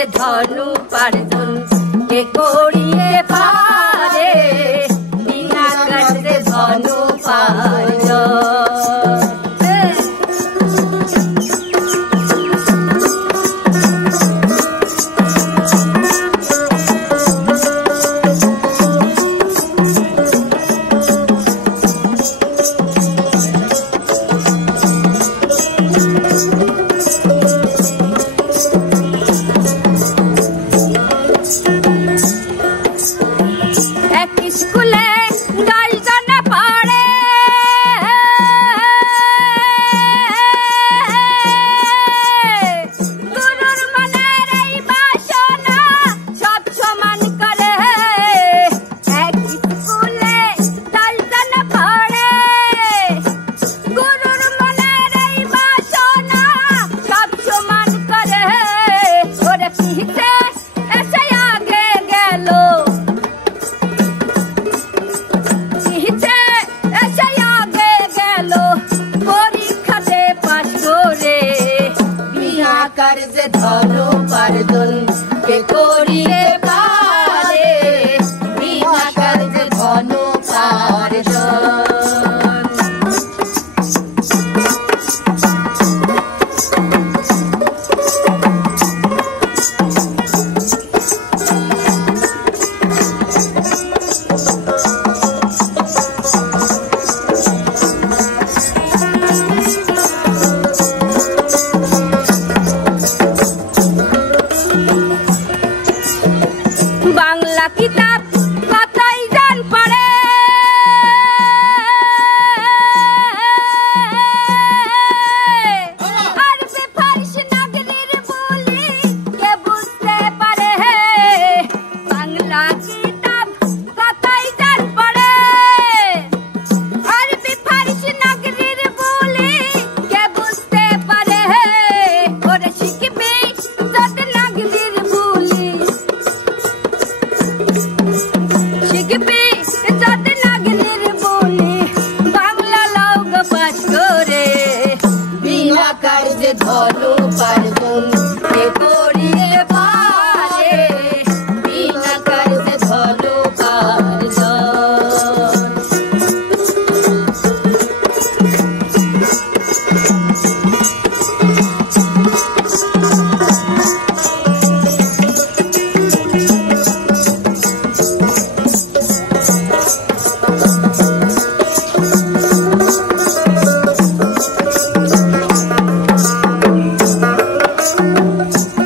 যে ধনু পার্জন কে করিয়ে পারে, বিনা কার্যে ধনু পার্জন। স্কুলে দশজন পড়ে, গুরুর মনের এই বাসনা সব সমান করে। এক স্কুলে দশজন পড়ে, গুরুর মনের এই বাসনা সব সমান করে। ওরে পিছে এসে আগে গেল, পরীক্ষাতে পাশ করে, বিনা কার্যে ধনু পার্জন কে করিয়ে পারে, বিনা কার্যে ধনু পার্জন। বাংলা কিতাব কতই জন পড়ে, আরবি ফার্সি নাগরির বলি কে বুঝতে পারে। বাংলা কিতাব কতই জন পড়ে, আরবি ফার্সি নাগরির বলি কে বুঝতে পারে। ওরে শিখবি যদি নাগরির বলি, শিখবি যদি নাগরির বলি, বাংলা লোক পাশ করে, বিনা কার্যে ধনু পার্জন কে করিয়ে পারে, বিনা কার্যে ধনু পার্জন।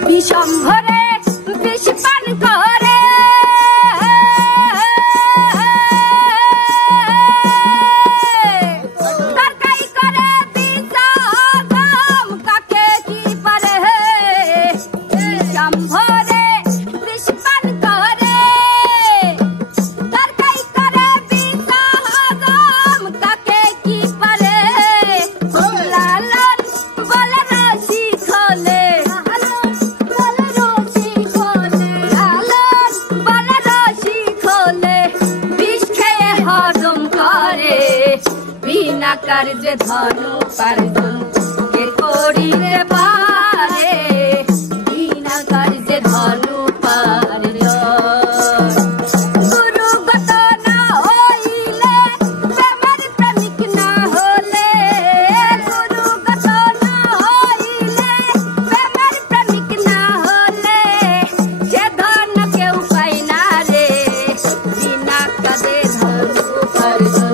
বিশ্বম্ভরে বিষ পান করে, তরকারি করে বিষম কাকে কি পারে। বিশ্বম্ভরে বিষ পান করে, তরকারি করে বিষম কাকে কি পারে। লালন বলে রসি খোলে, বিনা কার্যে ধনু পার্জন কে করিয়ে পারে, বিনা কার্যে ধনু পার্জন। গুরুগত না হইলে, প্রেমের প্রেমিক না হলে, গুরুগত না হইলে, প্রেমের প্রেমিক না হলে, সে ধন কেউ পায় না রে, বিনা কার্যে ধনু পার্জন।